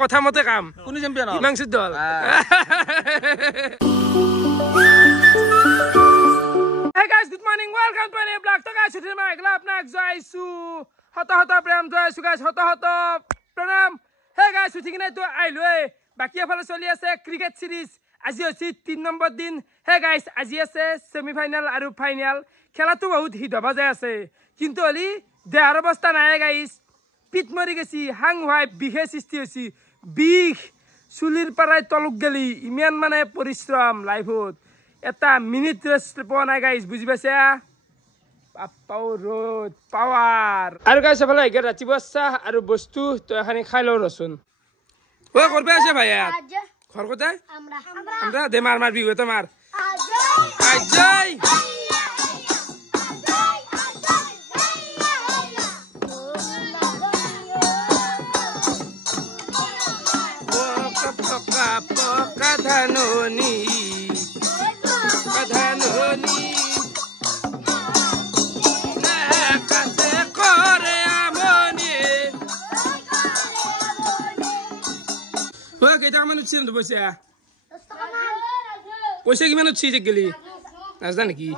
কথা মতে কাম কোনি চ্যাম্পিয়ন হিমাংশুৰ দল Hey guys, good morning. Welcome to a new vlog. So guys, today my club nak jaisu. Hota prem jaisu guys. Hota pranam. Hey guys, shooting na to ailwe. Baki afale choli ase cricket series. Aji hochi 3 number din. Hey guys, aji ase semi final aru final. Khela to bahut hit hoba jai ase. Kintu oli dehar obostha nai guys. Pit mari gesi hang hoi bihe sisti hochi. Big sulir parai toluk geli. Iman mane porishram life hot. এটা minute rest পোৱা নাই guys বুজি পাইছা power power আৰু guys ভালে আগে ৰাতিপুৱা চাহ আৰু বস্তু তো এখানি খাই লও ৰচোন ও করবে আছে ভাইয়া ঘর কোথায় আমরা দে মার বিউ তো মার আজই পকা পকা ধাননি Kadhanoni nakase kore amoni Oke ta manu chim do boisa Boisa ki manu chi geli Nazda naki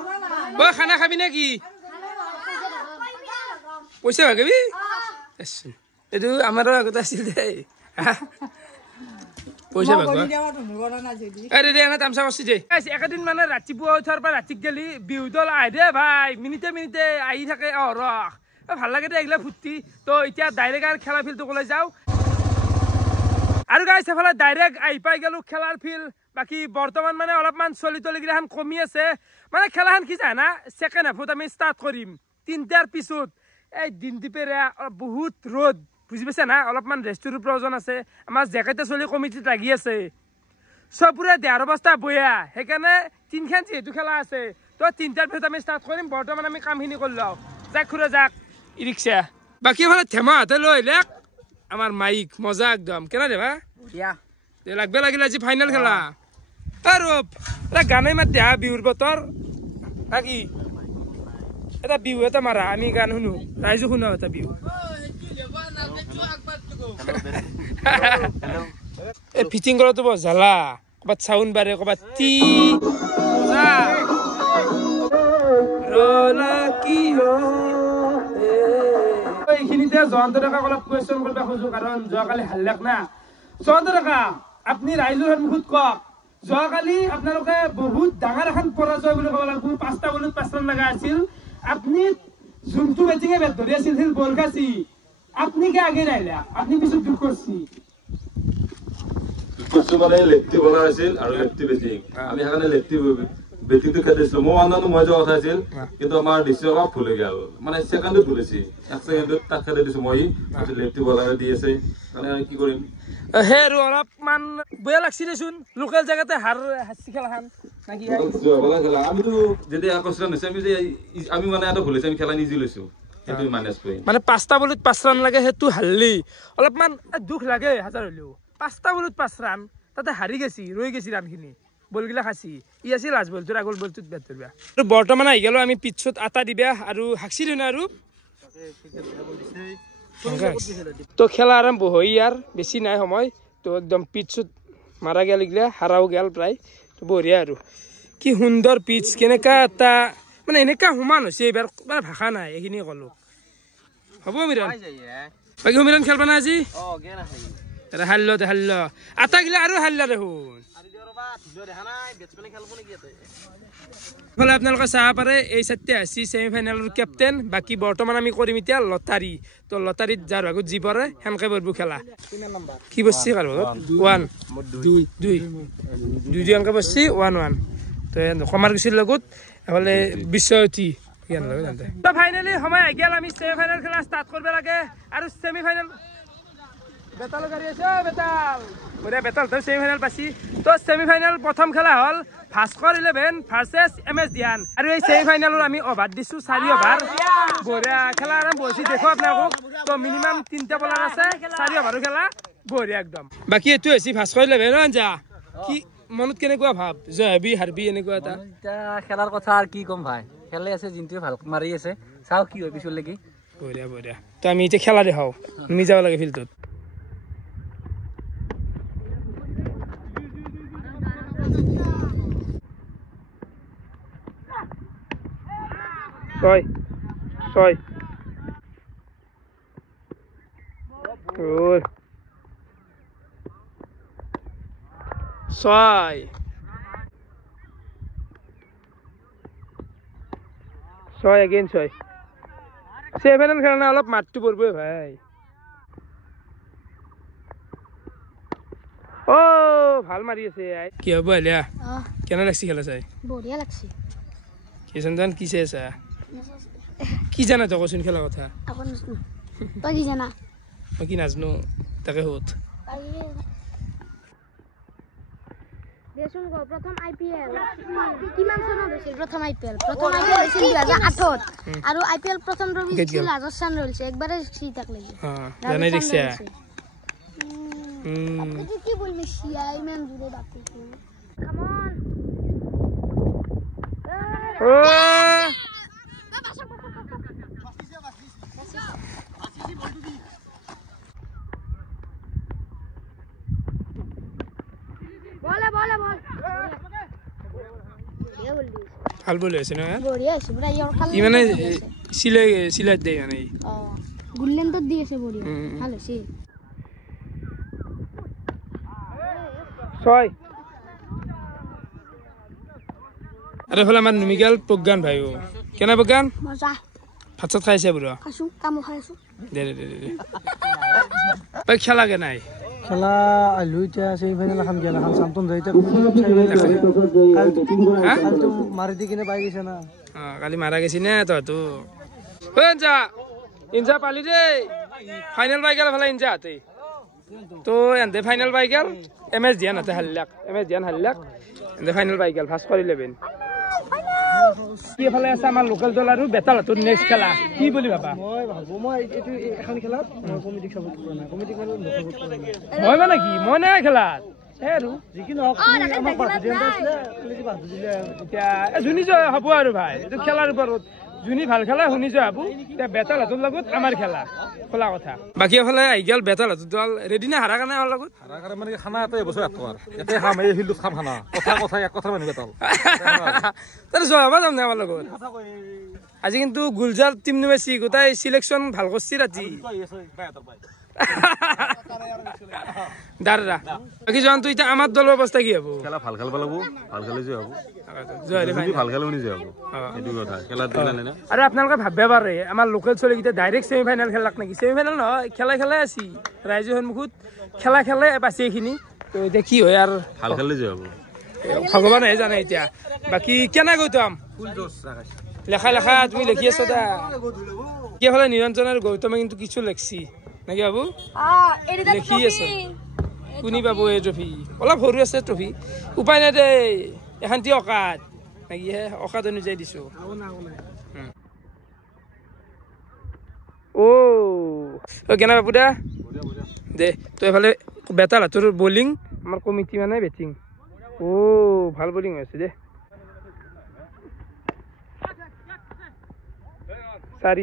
O khana khabi naki Boisa gabi Yes edu amaro agota asil dei পয়সা বাগবা আরে রে না তামসা করছি যে গাইস একদিন মানে ৰাতিপুৱা উঠাৰ পৰা ৰাতি গেলি বিউদল আই দে ভাই মিনিটে আহি থাকে অৰখ ভাল লাগে দে এগলা ফুটি তো এতিয়া ডাইৰেক্ট আৰ খেলা ফিল্ডটো কলে যাও আৰু গাইস এফালে ডাইৰেক্ট আই পাই গেলো খেলাৰ ফিল্ড বাকি বৰ্তমান মানে অলপমান চলি গিলাখান কমি আছে মানে খেলাখান কি জানা সেকেন্ড হাফত আমি স্টার্ট কৰিম 3টাৰ পিছত এই দিন দিপেৰা বহুত ৰ'দ বুজি পাইছা না অলপমান ৰেষ্টুৰ প্ৰয়োজন আছে আমাৰ জেকেটে চলি কমিটিত লাগি আছে সবপুৰে দেহৰ অৱস্থা বয়া সেইকাৰণে তিনখান যেহেতু খেলা আছে তো 3টাৰ পিছত আমি ষ্টাৰ্ট কৰিম বৰ্তমান আমি কামখিনি কৰি লওঁ যাক খুৰা যাক ই ৰিক্সা বাকী এফালে থেমা হাতে লৈ লেক আমাৰ মাইক মজা একদম কেনা দেবা লাগবে লাগিলে আজি ফাইনেল খেলা আৰু গানে মাত দেহা বিহুৰ বতৰ বাকী এটা বিহু এটা মাৰা আমি গান শুনো ৰাইজো শুনো এটা বিহু এ ফিটিং কৰাটো বৰ জ্বালা কবাত চাউন বাৰে কবাত টি ৰলা কি এইখিনিতে জয়ন্ত ডেকাক অলপ কুৱেশ্যন কৰিব খোজো কাৰণ যোৱাকালি হাল্লাক না জয়ন্ত ডেকা আপুনি ৰাইজৰ সন্মুখত কওক যোৱাকালি আপোনালোকে বহুত ডাঙৰ এখন পৰাজয় বুলি ক'ব লাগিব 5টা বলত 5 ৰান লগা আছিল আপুনি যোনটো বেটিঙে বেট ধৰি আছিল সেই বল খাইছি আপনি কে আগে রাইলা আপনি কিছু দুঃখ করছি কিছু মানে লেফটি বলার আছিল আর লেফটি বেটিং আমি সেখানে লেফটি বেটিং তো খেলিছিলো মই অন্যান্য মই যে কথা আছিল কিন্তু আমার ডিসিশন অলপ ভুলে গেল মানে সেকেন্ডে ভুলেছি এক সেকেন্ডত তাক খেলে দিছো মই লেফটি বলারে দিয়েছে মানে কি করিম হে র অলপমান বয়া লাগছি দেচোন লোকাল জায়গাতে হাসি খেলাখান নাকি বলা খেলা আমি তো যদি আকর্ষণ হইছে আমি মানে এটা ভুলেছি আমি খেলা নিজে লৈছো মানে 5টা বলত 5 রান লাগে হেতু হাল্লি অলপমান দুখ লাগে হাজার হলেও 5টা বলত 5 রান তাতে হারি গেছি রই গেছি রানখিনি বলগিলা খাসি ই আছিল লাজ বল তোর আগল বল তুত বেট করবা তো বর্তমান আই গেল আমি পিছত আটা দিবা আৰু হাকছিল না আৰু তো খেলা আরম্ভ হই আর বেশি নাই সময় তো একদম পিছত মারা গেল গিলা হারাও গেল প্রায় তো বঢ়িয়া আৰু কি সুন্দৰ পিচ কেনেকা এটা মানে এনেকা হুমান হৈছে এবাৰ মানে ভাষা নাই এইখিনি কলো হ'ব মিৰন বাকি মিৰন খেলবা না আজি এটা হাল্ল আটা গিলা আৰু হাল্লা দেখোন ফলে আপোনালোকে চাহ পাৰে এই চাইতে আছে সেমি ফাইনেলৰ কেপ্টেইন বাকি বৰ্তমান আমি কৰিম এতিয়া লটাৰী তো লটাৰীত যাৰ আগত জি পৰে হেনকে বৰবু খেলা কি বসছি কাৰো 1 2 অংক বসছি 1 তো কমাৰ গৈছিল লগত এফালে বিশ্বতি জ্ঞান লাগে জানতে তো ফাইনালি সময় গেল আমি সেমি ফাইনাল খেলা স্টার্ট করব লাগে আর সেমি ফাইনাল বেতাল গাড়ি আছে বেতাল বড় বেতাল তো সেমি ফাইনাল পাছি তো সেমি ফাইনাল প্রথম খেলা হল ভাস্কৰ 11 ভার্সেস এমএস ধ্যান আর এই সেমি ফাইনালত আমি ওভার দিছো 4 ওভার বড়িয়া খেলা আরম্ভ হইছে দেখো আপোনালোক তো মিনিমাম 3টা বলার আছে 4 ওভার খেলা বড়িয়া একদম বাকি এটো আছে ভাস্কৰ 11 আনজা কি মনত কেনেকুৱা ভাব জয়বি হাৰবি এনেকুৱা এটা খেলার কথা আর কি কম ভাই খেলে আছে জিনটো ভাল মারি আছে চাও কি হয় পিছৰ লাগি বঢ়িয়া তো আমি এতিয়া খেলা দেখাও তুমি যাব লাগে ফিল্ডত ছয় ছয় ছয় ছয় এগেইন ছয় সেভেন খেলা না অলপ মাতটো পড়বই ভাই ও ভাল মারি আছে কি হব আলিয়া কেন লাগছি খেলা চাই বঢ়িয়া লাগছে কি সন্তান কি চাইছা কি জানা তো কচোন খেলা কথা আকৌ নাজনো তই কি জানা মই কি নাজনো তাকে সুধ দেচোন গো প্ৰথম আইপিএল কিমান চনত হৈছিল প্ৰথম আইপিএল হৈছিল 2008 আৰু আইপিএল প্ৰথম ৰবি হৈছিল ৰাজস্থান ৰয়েলছ একবাৰে সিতাক লাগি জানাই দেখছা আপনি কি বলবি সিয়াই ম্যান জুড়ে বাপু কাম অন ও বলে বল ভাল বলে আছে না বড়িয়া আছে পুরা ইয়র খালি ই মানে সিলাই দেই মানে গুল্লেন তো দিয়েছে বড়িয়া ভালো আছে ছয় আরে হল আমার নিমিগাল প্রজ্ঞান ভাই ও কেনা প্রজ্ঞান মজা ভাত চাত খাইছে বুড়ো খাসু কামো খাইছো দে ভাই খেলা কে নাই খেলা আলু এতিয়া ছেমিফাইনেল এখন গেল এখন চাম্পিয়ন যায় কালিতো মাৰি দি কিনে পাই গৈছে না কালি মারা গেছি না তো ইনজা পালি রে ফাইনাল পাই গেল ভালো ইনজা হাতে তো এনতে ফাইনাল পাই গেল এমএস দিয়ান হাতে হারলাক এনতে ফাইনাল পাই গেল ফার্স্ট করে লেবেন কি ফালে আছে আমার লোকাল দল আর বেতাল তোর নেক্সট খেলা কি বলি বাবা মই ভাবো মই এইটো এখন খেলাত মই কমিটিক সাপোৰ্ট কৰা নাই কমিটিক মানে সাপোৰ্ট কৰা নাই মই মানে কি মই নাই খেলাত আৰু যিকি নহওক আমাক বাধা দিয়া নাছিলে খালি বাধা দিলে এতিয়া জুনি জয় হ'ব আৰু ভাই এইটো খেলাৰ ওপৰত জুনি ভাল খেলা শুনি যোৱা হব এতিয়া বেতাল হাতৰ লগত আমাৰ খেলা খোলা কথা বাকী এফালে আহি গেল বেতাল হাতৰ দল ৰেডি নে হাৰা কাৰণে আমাৰ লগত হাৰা কাৰণে মানে খানা এটাই বছৰ এটকাৰ এতে খাম এই ফিল্ডত খাম খানা কথা এক কথা মানিব তাল তাৰে যোৱা হ'ব যাম নে আমাৰ লগত আজি কিন্তু গুলজাৰ টিম নিমেছি গোটাই সিলেকশন ভাল কৰছি ৰাতি দাদা বাকী জন তুই আমার দলের অবস্থা কি হবো খেলা ভাল খেলব লাগব ভাল খেলে যে হব জয় ভাল খেলে উনি যে হব এটু কথা খেলা দিলা নাই না আরে আপনারা ভাববে পারে আমার লোকাল চলে গিয়ে ডাইরেক্ট সেমিফাইনাল খেলাক নাকি সেমিফাইনাল নহয় খেলা আছি ৰাইজৰ সন্মুখত খেলা বাছি এইখিনি তো এতিয়া কি হয় আৰ ভাল খেলে যে হব ভগৱানে জানে এতিয়া বাকি কেনা গৌতম লেখা তুমি লিখি আছো দা কি হলে নিৰঞ্জন আৰু গৌতমে কিন্তু কিছু লেখছি নাকি বাবু লিখি আছে কোনি বাবু এই ট্ৰফি অলপ সৰু আছে ট্ৰফি উপায় নাই দে এখানটি অকাত নাকি হে অকাত অনুযায়ী দিছো ও কেনা বাবু দা দে তো এফালে বেতাল হাতৰ বলিং আমাৰ কমিটি মানে বেটিং ও ভাল বলিং আছে দে সাৰি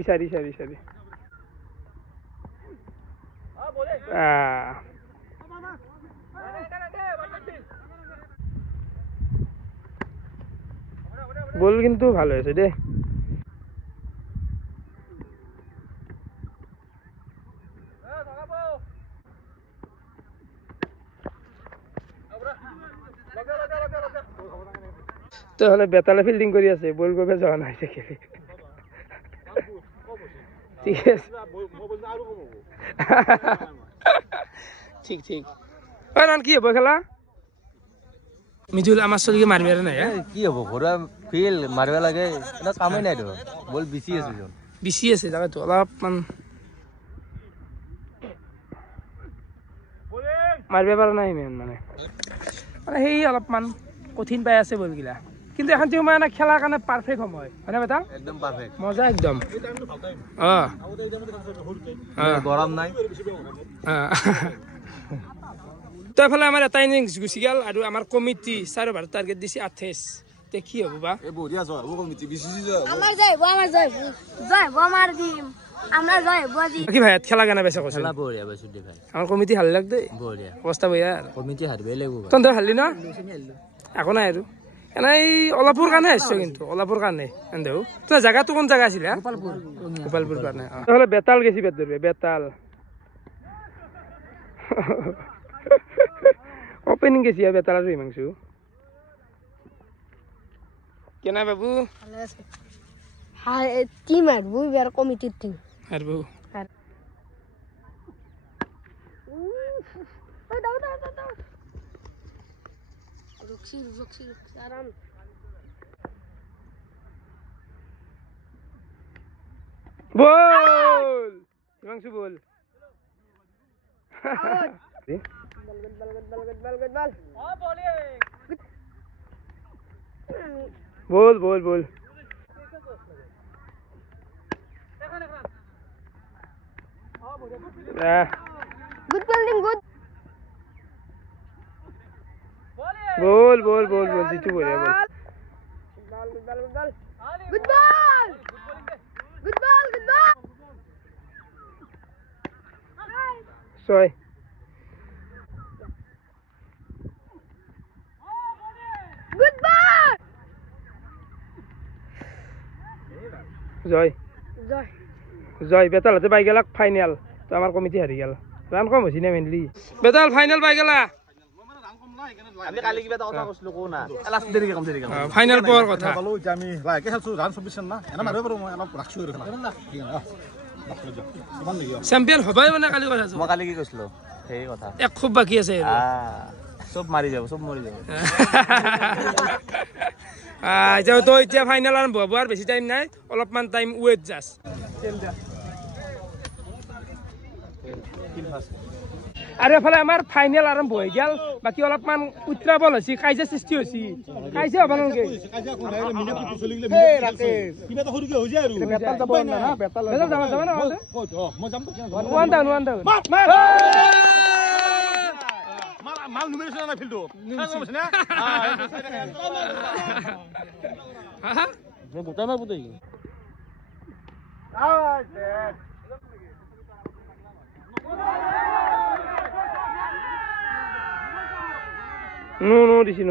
বল কিন্তু ভালো হয়েছে দে তো হলে বেতালে ফিল্ডিং কৰি আছে বল কৰিব যোৱা নাই খেলি ঠিক আছে ঠিক কি হব খেলা মিজুল আমাৰ চলিকে মাৰবে নাই কি হ'ব ঘৰুৱা ফিল মাৰিব লাগে এটা কামেই নাই তো বল বিচি আছে জায়গাটো অলপমান মাৰিব পৰা নাই ইমান মানে সেই অলপমান কঠিন পাই আছে বলগিলা কিন্তু এখন সময় না খেলাৰ কাৰণে পারফেক্ট সময় হয়নে বেটা একদম পারফেক্ট মজা একদম গরম নাই তো এফালে আমার এটা ইনিংস গুচি গেল আর আমার কমিটি 4 ওভার টার্গেট দিছি 28 তে কি হবো বা এ বঢ়িয়া জয় ও কমিটি বিসিসি জয় আমার দিম আমরা বুজি কি ভাই খেলা গানা বেশা কইছ খেলা বঢ়িয়া বেশি দে ভাই আমার কমিটি হাল লাগ দে বঢ়িয়া অবস্থা বইয়া কমিটি হারবে লাগব তন্দ হারলি না এখন নাই আর এনেই অলপৰ কাৰণে আহিছো কিন্তু অলপৰ কাৰণে এন্দেও তই জায়গাটো কোন জায়গা আছিল গোপালপুৰ কাৰণে তাহলে বেতাল গেছি বেত ধরবে বেতাল ওপেনিং গেছি বেতাল আর হিমাংশু কেনা বাবু টিম আর বই আর কমিটির টিম আর বাবু আরাম ball Himanshu ball ball ball ball good fielding good ball ball ball ball Jitu ball ball good ball good ball good ball ছয় গুড বল জয় জয় জয় বেতাল হাতে পাই গেলাক ফাইনাল তো আমার কমিটি হারি গেল রান কম হয়েছি না মেনলি বেতাল ফাইনাল পাই গেলা আমি কালি কিবা এটা কথা কৈছিলো কো না লাষ্ট দেৰি কাম ফাইনাল পৰ কথা পালো এতিয়া আমি লাইকে খেলছো ৰান 24 ৰান না এনে মাৰিব পাৰো মই অলপ ৰাখছো আৰু খেলা চ্যাম্পিয়ন হবাই মানে কালি কথা মই কালি কি কৈছিলো সেই কথা এক খুব বাকি আছে সব মাৰি যাব সব মৰি যাব যাও তো এতিয়া ফাইনাল আৰম্ভ হ'ব আৰু বেছি টাইম নাই অলপমান টাইম ৱেট জাষ্ট আৰু এফালে আমাৰ ফাইনেল আৰম্ভ হৈ গেল বাকি অলপমান উত্ৰাবল হৈছে কাইজা সৃষ্টি হৈছে কাইজা হ'ব নালাগে মাল নুমেৰিছ না ফিল্ডটো গোটাই মাৰ পুতেই No dice.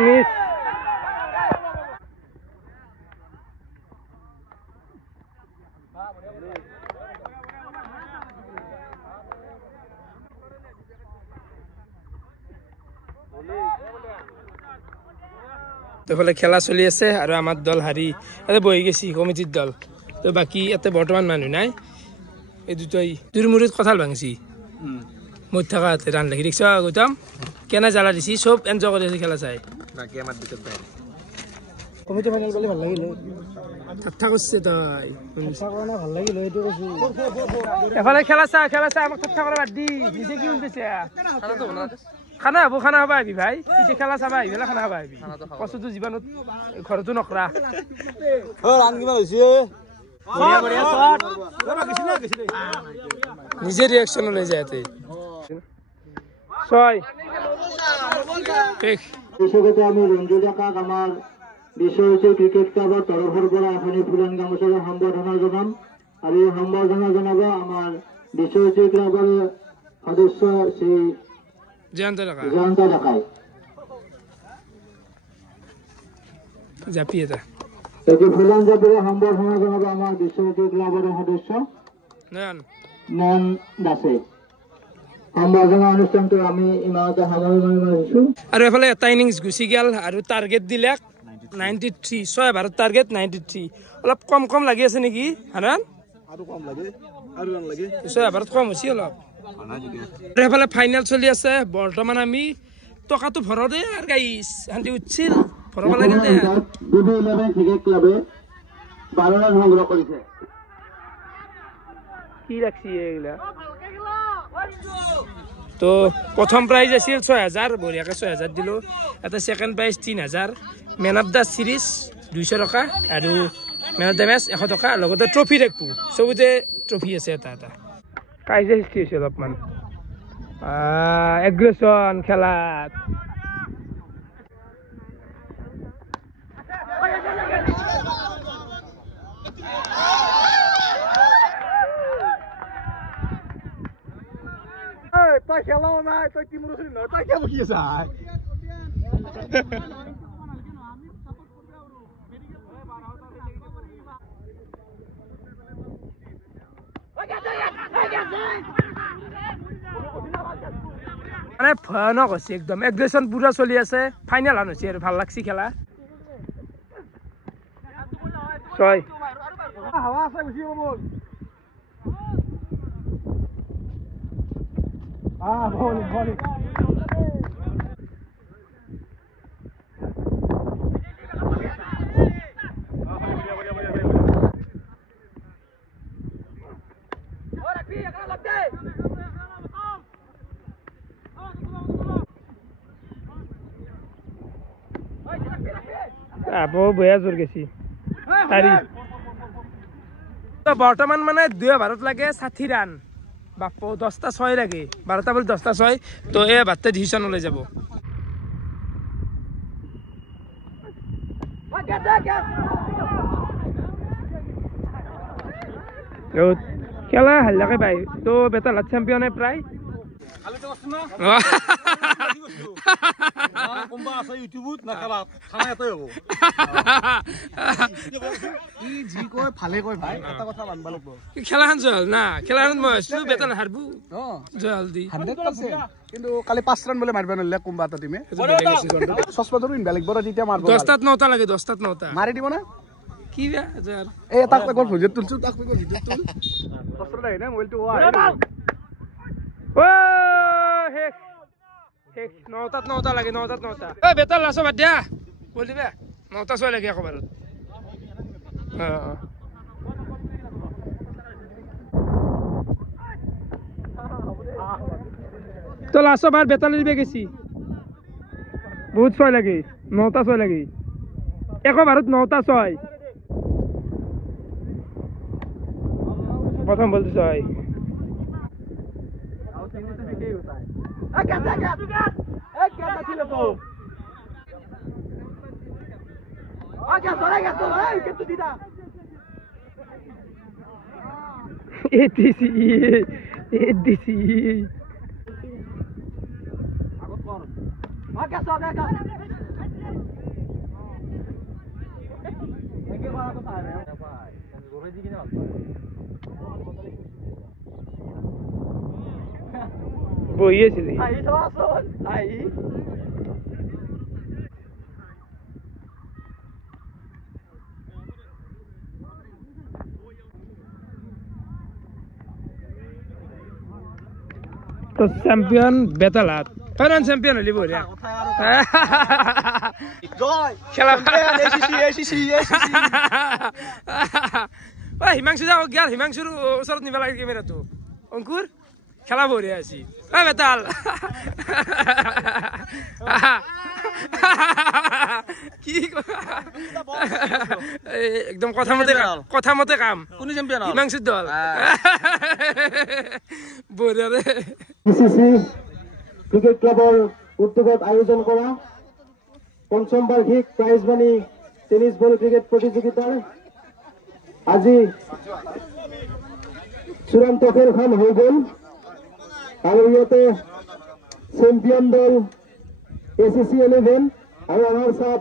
Miss. তো খেলা চলি আছে আৰু আমাৰ দল হাৰি এতে বহি গেছি কমিটিৰ দল তো বাকি এতে বৰ্তমান মানুহ নাই এই দুটাই দুৰমুৰিত কঁঠাল ভাঙিছি মত থকা ৰান লাগি দেখিছ গৌতম কেনে জ্বালা দিছি চব এনজয় কৰি আছে খেলা চাই বাকি আমাৰ দুটাত বাই কমিটি ফাইনেল গলি ভাল লাগিল ঠাট্টা কৰিছে তই ঠাট্টা কৰা নাই ভাল লাগিল এইটো কৈছো এফালে খেলা চাই আমাক ঠাট্টা কৰা বাদ দি নিজে কি উল্টেছে খানা হবা আহিবি ভাই এতিয়া খেলা চাবা আহিবি খানা হবা আহিবি কষ্টটো জীৱনত ঘৰতো নকৰা নিজে ৰিয়েকশ্যন লৈ যায় ছয় আমি ৰঞ্জু ডেকাক আমাৰ বিশ্ব ঐচিক ক্ৰিকেট ক্লাবৰ তৰফৰ পৰা এখনি ফুলান গামোচাৰে সম্বৰ্ধনা জনাম আৰু এই সম্বৰ্ধনা জনাব আমাৰ বিশ্ব ঐচিক ক্লাবৰ সদস্য শ্ৰী জয়ন্ত ডেকাই জাপি এটা এই ফুলান জাপিৰে সম্বৰ্ধনা জনাব আমাৰ বিশ্ব ঐচিক ক্লাবৰ সদস্য নয়ন দাসে সম্বৰ্ধনা অনুষ্ঠানটো আমি ইমানতে সামৰণি মাৰিছো আৰু এফালে এটা ইনিংছ গুচি গেল আৰু টাৰ্গেট দিলে 93 ছয় ভাৰত টাৰ্গেট 93 অলপ কম লাগি আছে নেকি হানান আৰু কম লাগে আৰু ৰান লাগে ছয় ভাৰত কম হৈছে অলপ আৰু এফালে ফাইনেল চলি আছে বৰ্তমান আমি টকাটো ভৰাও দে আৰু গাইছ শান্তি উঠিছিল ভৰাব লাগে দে BB11 ক্ৰিকেট ক্লাবে 12 ৰান সংগ্ৰহ কৰিছে কি ৰাখছি এইগিলা তো প্ৰথম প্ৰাইজ আছিল 6000 বঢ়িয়াকে 6000 দিলো এটা second prize 3000 man of the series 200 টকা আৰু মেন অফ দা মেচ 100 টকা লগতে ট্ৰফি ৰাখবো সবতে ট্ৰফি আছে এটা কাইজে সৃষ্টি হৈছে অলপমান এগ্ৰেশন খেলাত তই খেলাও নাই তই টিমৰ ওচৰত নহয় তই খেল কি আছা মানে ভয়ানক হৈছে একদম এগ্ৰেশন পুৰা চলি আছে ফাইনাল হান হৈছে আৰু ভাল লাগছি খেলা 6 হাৱা আছে গুচি যাব বল বল আবো বয়া জোর গেছি তারি তো বর্তমান মানে 2 ভারত লাগে 60 রান বাপো 10টা 6 লাগে 12টা বল 10টা 6 তো এ বাতে ডিসিশন হলে যাব খেলা হাল্লাকে ভাই তো বেটা লাট চ্যাম্পিয়ন প্রায় খালি তো আছে না কোনবা আছে ইউটিউবত না খেলা খানা এটাই হ'ব ই জি কয় ভালে কয় ভাই এটা কথা মানবা লাগব খেলাখান জল না খেলাখান মইছো বেতন হারবু জলদি 100% কিন্তু কালি 5 ৰান বলে মাৰবা নলে কোনবা এটা টিমে সসপাদৰ ইন বেলেগ বড় জিতিয়া মারব 10টা 9টা লাগে 10টা 9টা মারি দিব না কি বে জল এই তাক কল ভিডিও তুলছো তাক কল ভিডিও তুল দছটা নাই না মোবাইলটো ও ও হে হে 9টা লাগে 9টা এই বেটা লাসো বাদ দিয়া বল দিবে 9টা 6 লাগে একবারে তো লাসো বার বেতাল দিবে গেছি বহুত 6 লাগে 9টা 6 লাগে একবারে 9টা 6 প্রথম বলতে 6 বইয়েছিলি তো চ্যাম্পিয়ন বেতালাত ফাইনাল চ্যাম্পিয়ন হলি বঢ়িয়া জয় খেলা এসিসি হিমাংশু যাও গিয়া হিমাংশুর ওচৰত নিবা লাগে কেমেৰাটো অংকুৰ খেলা বঢ়িয়া আছি বেতাল কি একদম কথা মতে কাম কোন চ্যাম্পিয়ন হিমাংশুৰ দল বঢ়িয়া ৰে বিসিসি ক্ৰিকেট ক্লাবৰ উদ্যোগত আয়োজন কৰা পঞ্চম বাৰ্ষিক prize money tennis ball cricket প্ৰতিযোগিতাৰ আজি চূড়ান্ত খেলখন হৈ গ'ল আৰু ইয়াতে চেম্পিয়ন দল ACC 11 আৰু আমাৰ সাপ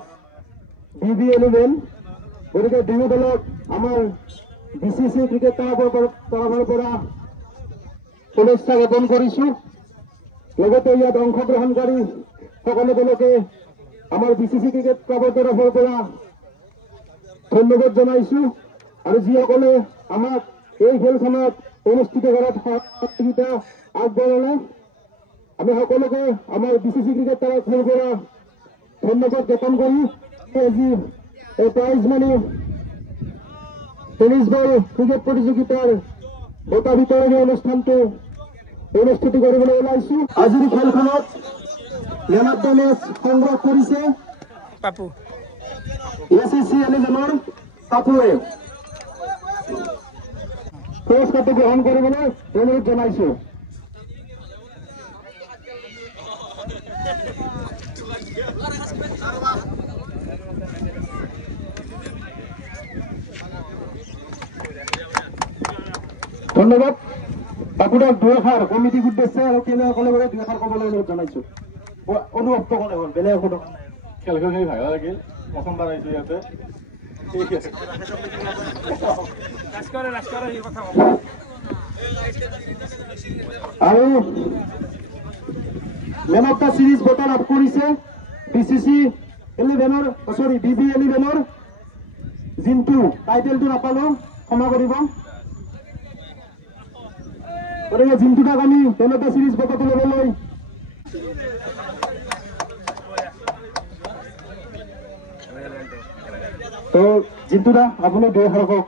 BB 11 গতিকে দুয়ো দলক আমাৰ বিসিসি ক্ৰিকেট তৰফৰ পৰা শুভেচ্ছা জ্ঞাপন কৰিছো লগতে ইয়াত অংশগ্ৰহণকাৰী সকলোকে আমাৰ বিসিসি ক্ৰিকেট ক্লাবৰ তৰফৰ পৰা ধন্যবাদ জনাইছো আৰু যিসকলে আমাক এই খেলখনত অনুষ্ঠিত কৰাত সহযোগিতা আগবঢ়ালে আমি সকলোকে আমাৰ বিসিসি ক্ৰিকেট তৰফৰ পৰা ধন্যবাদ জ্ঞাপন কৰি আজি এই prize money tennis ball cricket প্ৰতিযোগিতাৰ বঁটা বিতৰণী অনুষ্ঠানটো অনুষ্ঠিত কৰিবলৈ ওলাইছো আজিৰ খেলখনত মেন অফ দ্য মেচ সংগ্ৰহ কৰিছে পাপু ACC 11ৰ পাপুৱে পুৰস্কাৰটো গ্ৰহণ কৰিবলৈ অনুৰোধ জনাইছো ধন্যবাদ আপোনাক দুষাৰ কমিটিৰ উদ্দেশ্যে আৰু খেলুৱৈসকলে বাবে দুষাৰ ক'বলৈ অনুৰোধ জনাইছো অনুভৱটো ক'লে হ'ল বেলেগ একো দৰকাৰ নাই খেলখন খেলি ভাল লাগিল প্ৰথমবাৰ আহিছো ইয়াতে ঠিক আছে আৰু মেন অফ দ্য সিৰিজ বঁটা লাভ কৰিছে BCC 11ৰ BB 11ৰ জিন্তু টাইটেলটো নাপালো ক্ষমা কৰিব গতিকে জিন্তুদাক আমি মেন অফ দ্য সিৰিজ বঁটাটো ল'বলৈ তো জিন্তুদা আপুনি দুষাৰ কওক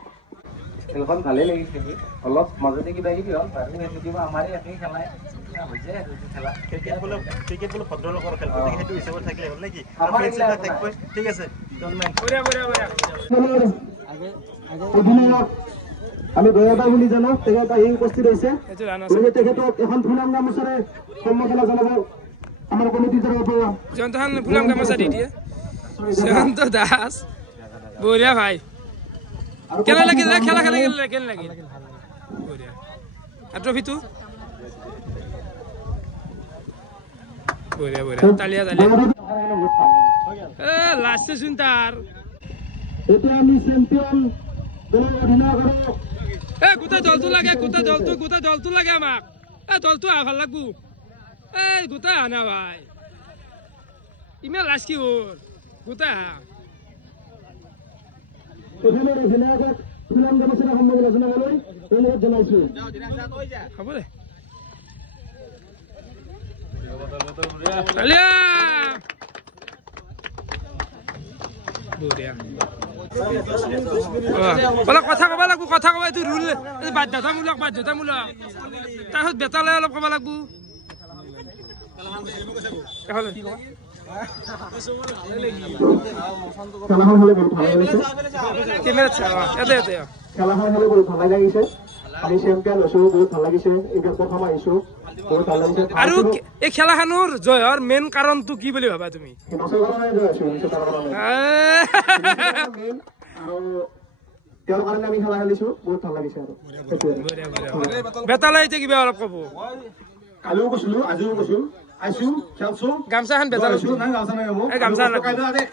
খেলখন ভালেই লাগিছে অলপ মাজতে কিবা কিবি হ'ল বাৰু কিবা আমাৰে একেই খেলাই হৈছে খেলা ক্ৰিকেট বোলে ভদ্ৰলোকৰ খেল সেইটো হিচাপত থাকিলে হ'ল নেকি ঠিক আছে অধিনায়ক আমি দয়াবা বুলি জানো তেখেত আহি উপস্থিত হৈছে গতিকে তেখেতক এখন ফুলাম গামোচাৰে সম্মাননা জনাব আমাৰ কমিটিৰ তৰফৰ পৰা জয়ন্তহান ফুলাম গামোচা দি দিয়ে জয়ন্ত দাস বঢ়িয়া ভাই কেনে লাগিল খেলা কেনে লাগিল বঢ়িয়া আৰু ট্ৰফিটো বঢ়িয়া তালিয়া লাষ্ট চোন তাৰ এতিয়া আমি চেম্পিয়ন দলৰ অধিনায়ক গোটেই দলটো লাগে আমাক দলটো আহ ভাল লাগবো গোটেই আহ না ভাই ইমান লাজ কি হ'ল গোটেই আহ এখানে অধিনায়কক ফুলাম গামোচাৰে সম্মাননা জনাবলৈ অনুৰোধ জনাইছো হ'ব দে তালিয়া বঢ়িয়া কথা কব লাগবো কথা কব এইটো ৰুল বাধ্যতামূলক তাৰপিছত বেটালে অলপ কব লাগবো খেলাখন হলে বহুত ভাল লাগিছে কেমেৰাত চা খেলাখন হলে বহুত ভাল লাগিছে আমি চেম্পিয়ন হৈছো বহুত ভাল লাগিছে এইবাৰ প্ৰথম আহিছো বহুত ভাল লাগিছে আৰু এই খেলাখনৰ জয়ৰ মেইন কাৰণটো কি বুলি ভাবা তুমি তেওঁৰ কাৰণে আমি খেলা খেলিছো বহুত ভাল লাগিছে আৰু বেটালে এতিয়া কিবা অলপ কব কালিও কৈছিলো আজিও কৈছো আইছো খেলছো গামচাখন বেটালে গামচা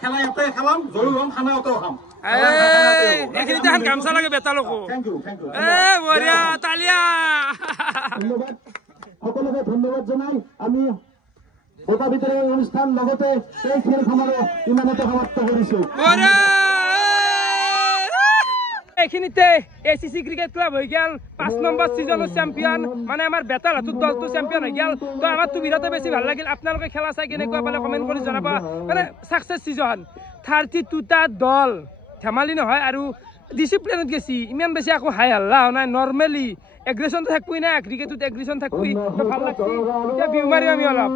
খেলা ইয়াতে খেলাম জয়ী হম খানা অত খাম এইখিনিতে গামচা লাগে বেটালকো বঢ়িয়া তালিয়া ধন্যবাদ সকলোকে ধন্যবাদ জনাই আমি বঁটা বিতৰণ অনুষ্ঠান লগতে এই খেলখনৰ ইমানতে সমাপ্ত কৰিছো এইখিনিতে ACC ক্ৰিকেট ক্লাব হৈ গেল 5 নম্বৰ সিজনৰ চেম্পিয়ন মানে আমাৰ বেটাল হাতৰ দলটো চেম্পিয়ন হৈ গেল তো আমাৰ তো বিৰাটে বেছি ভাল লাগিল আপোনালোকে খেলা চাই কেনেকুৱা পালে কমেন্ট কৰি জনাবা মানে সাকসেস সিজন 32টা দল ধেমালি নহয় আৰু ডিসিপ্লিনত গেছি ইমান বেছি আকৌ হাই হাল্লা নাই নরমালি এগ্রেশন তো থাকবই না ক্রিকেটত এগ্রেশন থাকবই তো ভাল লাগছে এতিয়া বিউ মাৰিম আমি অলপ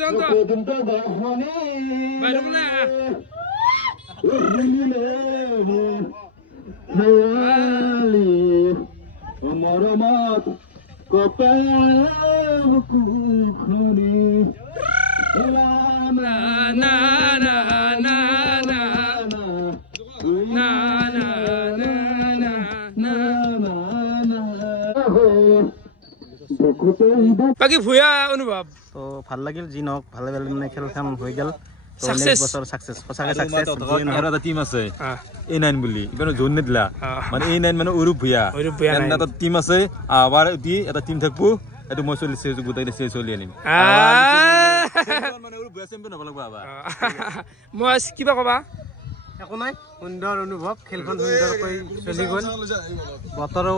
জন্ত বাইরুলা মরমত কপাল খুনি na na na na na na বাকি ভুয়া অনুভৱ তো ভাল লাগিল যি নহওক ভালে মানে খেলখন হৈ গেল Success. বছৰ সাকসেস সঁচাকে সাকসেস আৰু এটা টিম আছে A9 বুলি ইবানো জোন নেদিলা মানে A9 মানে অৰূপ ভূঞা এটা টিম আছে আবার দি এটা টিম থাকবো এটো মই চলিছে গোটাই দিছে চলি আনিম মানে অৰূপ ভূঞা চেম্পিয়ন হ'ব লাগব আবাৰ মই কিবা কবা একো নাই সুন্দৰ অনুভৱ খেলখন সুন্দৰকৈ চলি গ'ল বতৰো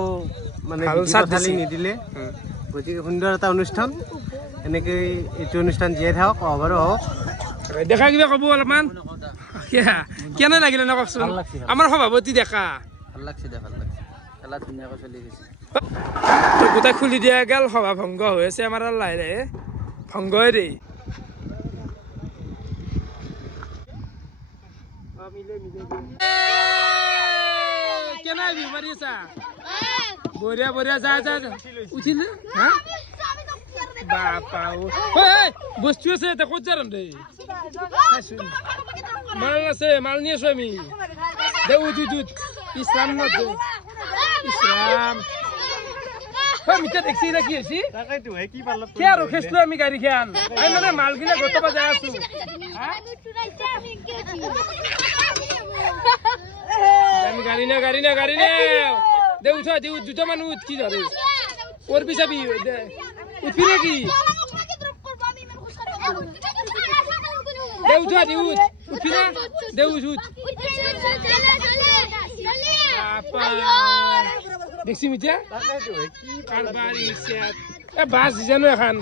মানে খালি নিদিলে গতিকে সুন্দৰ এটা অনুষ্ঠান এনেকৈ এইটো অনুষ্ঠান জীয়াই থাকক অভাৰো হওক দেখা কিবা কব অলপমান কেনে লাগিলে না কওকচোন আমাৰ সভাপতি দেখা ভাল লাগছে খেলা ধুনীয়াকৈ চলি গৈছে গোটাই খুলি দিয়া গেল সভা ভংগ হৈ আছে আমাৰ লাহে লাহে ভংগই দেই কেনে বিমাৰী আছা বঢ়িয়া বঢ়িয়া যা যা উঠিলে বাপা বস্তু আছে এটা ক'ত যাম দে মাল আছে মাল নিয়ে আছো আমি দে উঠ ইছলাম ন ইছলাম মিঠা দেখছি না কি হৈছি কি আৰু খেচলো আমি গাড়ী খান আমি মানে মাল কিনে গতবা যাই আছো আমি গাড়ী নে দে উঠ দুটা মানুহ উঠ কি ধৰে করবি যাবি উঠবি নাকি উঠবি না দে উঠ দেখছি মিঠা বাস জানো এখন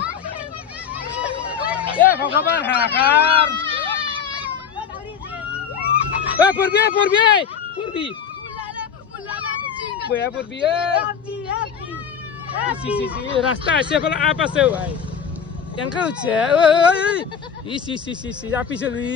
ভগবান হাহাকাৰ পড়বি বয়া পড়বি রাস্তা আছে এখন আপ আছে ভাই এনেকা হচ্ছে আপি চলি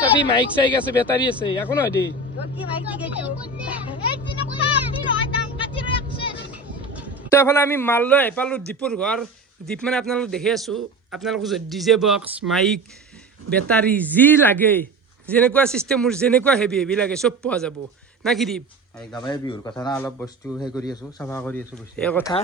চাবি মাইক চাইক আছে বেটারি আছে এখন হয় দেই তারপরে আমি মাল লৈ পালো দীপুর ঘর দীপ মানে আপনার দেখে আছো আপনার ডিজে বক্স মাইক বেটারি যি লাগে যেনেকুৱা চিষ্টেমৰ যেনেকুৱা হেভি লাগে চব পোৱা যাব না কি দীপ গাবাই বিহুৰ কথা না অলপ বস্তু হে কৰি আছো চাফা কৰি আছো বস্তু এই কথা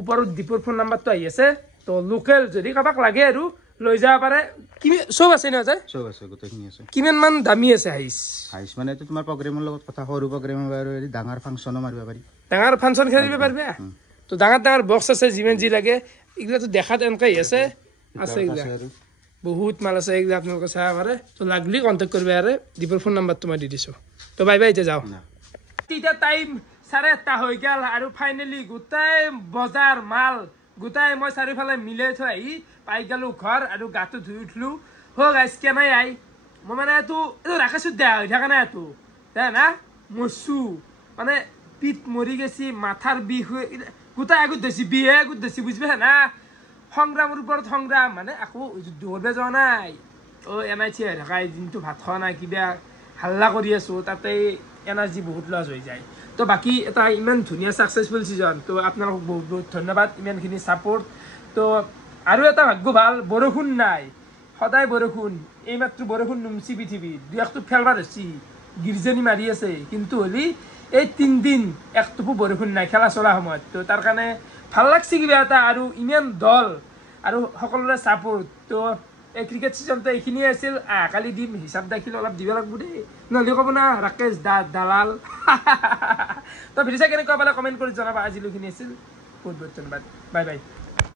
ওপৰত দীপৰ ফোন নাম্বাৰটো আহি আছে তো লোকেল যদি কাবাক লাগে আৰু লৈ যাব পাৰে কি সব আছে না যায় সব আছে গোটেইখিনি আছে কিমান মান দামী আছে হাইস মানে তো তোমাৰ প্ৰগ্ৰামৰ লগত কথা সৰু প্ৰগ্ৰাম আৰু ডাঙৰ ফাংচনো মাৰিব পাৰি ডাঙৰ ফাংচন খেলিব পাৰিবা তো ডাঙৰ বক্স আছে যিমান যি লাগে এগুলা তো দেখাত এনেকৈ আছে এগুলা বহুত মাল আছে এগুলা আপোনালোকে চাব পাৰে তো লাগলি কণ্টেক্ট কৰিব আৰু দীপৰ ফোন নাম্বাৰটো মই দি দিছো তো বাই এতিয়া যাওঁ এতিয়া টাইম 8:30 হৈ গেল আৰু ফাইনেলি গোটাই বজাৰ মাল গোটাই মই চাৰিফালে মিলাই থৈ আহি পাই গেলো ঘৰ আৰু গাটো ধুই উঠলো গাইছ কেনাই আই মই মানে এইটো ৰাখাছো দেয়া হৈ থকা নাই এইটো দে না মচু মানে পিঠ মৰি গেছি মাথাৰ বিষ গোটাই আগত দেছি বিহে আগত দেছি বুঝবে না সংগ্ৰামৰ ওপৰত সংগ্ৰাম মানে আকৌ দৌৰবে যোৱা নাই এনাইছে ঢাকাই দিনটো ভাত খোৱা নাই কিবা হাল্লা কৰি আছো তাতে এনাৰ্জি বহুত লছ হৈ যায় তো বাকি এটা ইমান ধুনীয়া সাকসেসফুল সিজন তো আপোনালোক বহুত বহুত ধন্যবাদ ইমানখিনি সাপোর্ট তো আৰু এটা ভাগ্য ভাল বৰষুণ নাই সদায় বৰষুণ এইমাত্ৰ বৰষুণ নুমচি পৃথিৱী দুই একটো ফেলবাৰ হৈছি গিৰ্জনী মাৰি আছে কিন্তু হলি এই 3 দিন একটুপু বৰষুণ নাই খেলা চলা সময়ত তো তাৰ কাৰণে ভাল লাগছে কিবা এটা আৰু ইমান দল আৰু সকলোৰে সাপোৰ্ট তো এই ক্ৰিকেট সিজনটো এইখিনিয়ে আছিল কালি দিম হিচাপ দাখিল অলপ দিব লাগিব দেই নহ'লে ক'ব না ৰাকেশ দালাল তো ভিডিঅ' কেনেকুৱা পালে কমেণ্ট কৰি জনাবা আজিলৈখিনি আছিল বহুত বহুত ধন্যবাদ বাই বাই